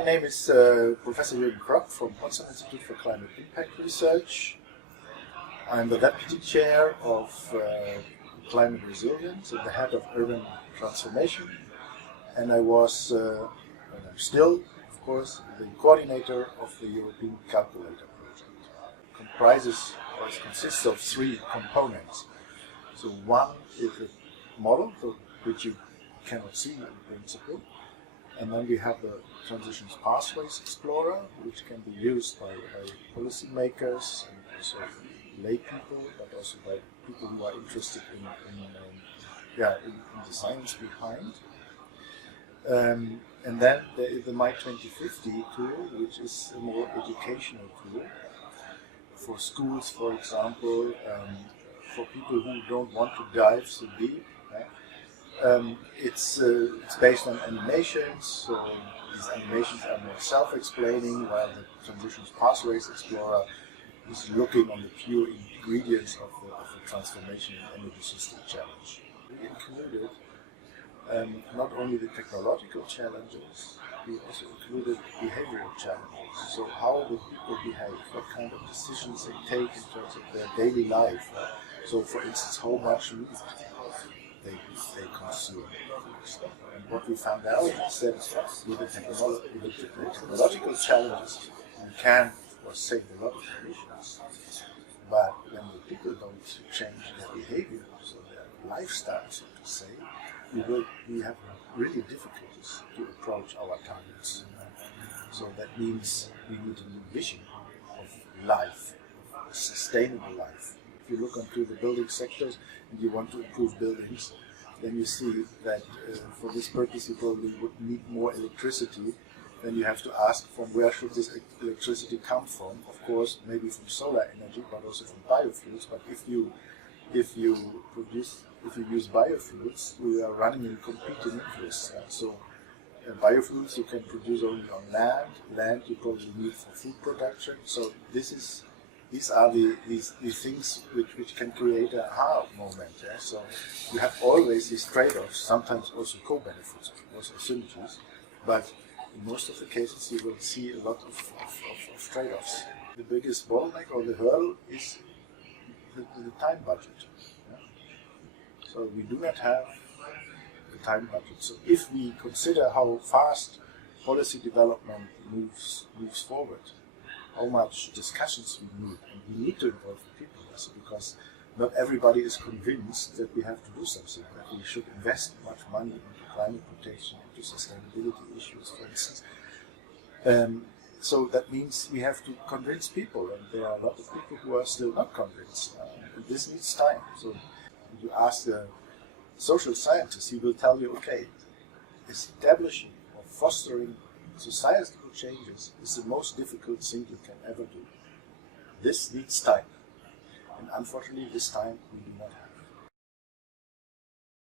My name is Professor Jürgen Kropp from Potsdam Institute for Climate Impact Research. I'm the Deputy Chair of Climate Resilience and the Head of Urban Transformation, and I was, and I'm still, of course, the coordinator of the European Calculator project. It consists of three components. So one is a model, which you cannot see in principle. And then we have the Transitions Pathways Explorer, which can be used by policymakers and also lay people, but also by people who are interested in the science behind. And then there is the My 2050 tool, which is a more educational tool for schools, for example, for people who don't want to dive so deep. It's based on animations, so these animations are more self-explaining, while the Transitions Pathways Explorer is looking on the pure ingredients of the transformation and energy system challenge. We included not only the technological challenges, we also included behavioral challenges. So how do people behave, what kind of decisions they take in terms of their daily life. So for instance, how much meat they consume. And what we found out is that with the technological challenges, you can, of course, save a lot of emissions. But when the people don't change their behavior, so their lifestyle, so to say, we have really difficulties to approach our targets. So that means we need a new vision of life, a sustainable life. If you look into the building sectors and you want to improve buildings, then you see that for this purpose you probably would need more electricity. Then you have to ask from where should this electricity come from. Of course, maybe from solar energy, but also from biofuels. But if you use biofuels, we are running in competing interests. So biofuels you can produce only on land. Land you probably need for food production. So these are these things which can create a aha moment. Yeah? So you have always these trade-offs, sometimes also co-benefits, also synergies, but in most of the cases you will see a lot of trade-offs. The biggest bottleneck or the hurdle is the time budget. Yeah? So we do not have the time budget. So if we consider how fast policy development moves forward, how much discussions we need, and we need to involve people also, because not everybody is convinced that we have to do something, that we should invest much money into climate protection, into sustainability issues, for instance. So that means we have to convince people, and there are a lot of people who are still not convinced. And this needs time. So if you ask the social scientists, he will tell you, okay, establishing or fostering societal changes is the most difficult thing you can ever do. This needs time, and unfortunately this time we do not have.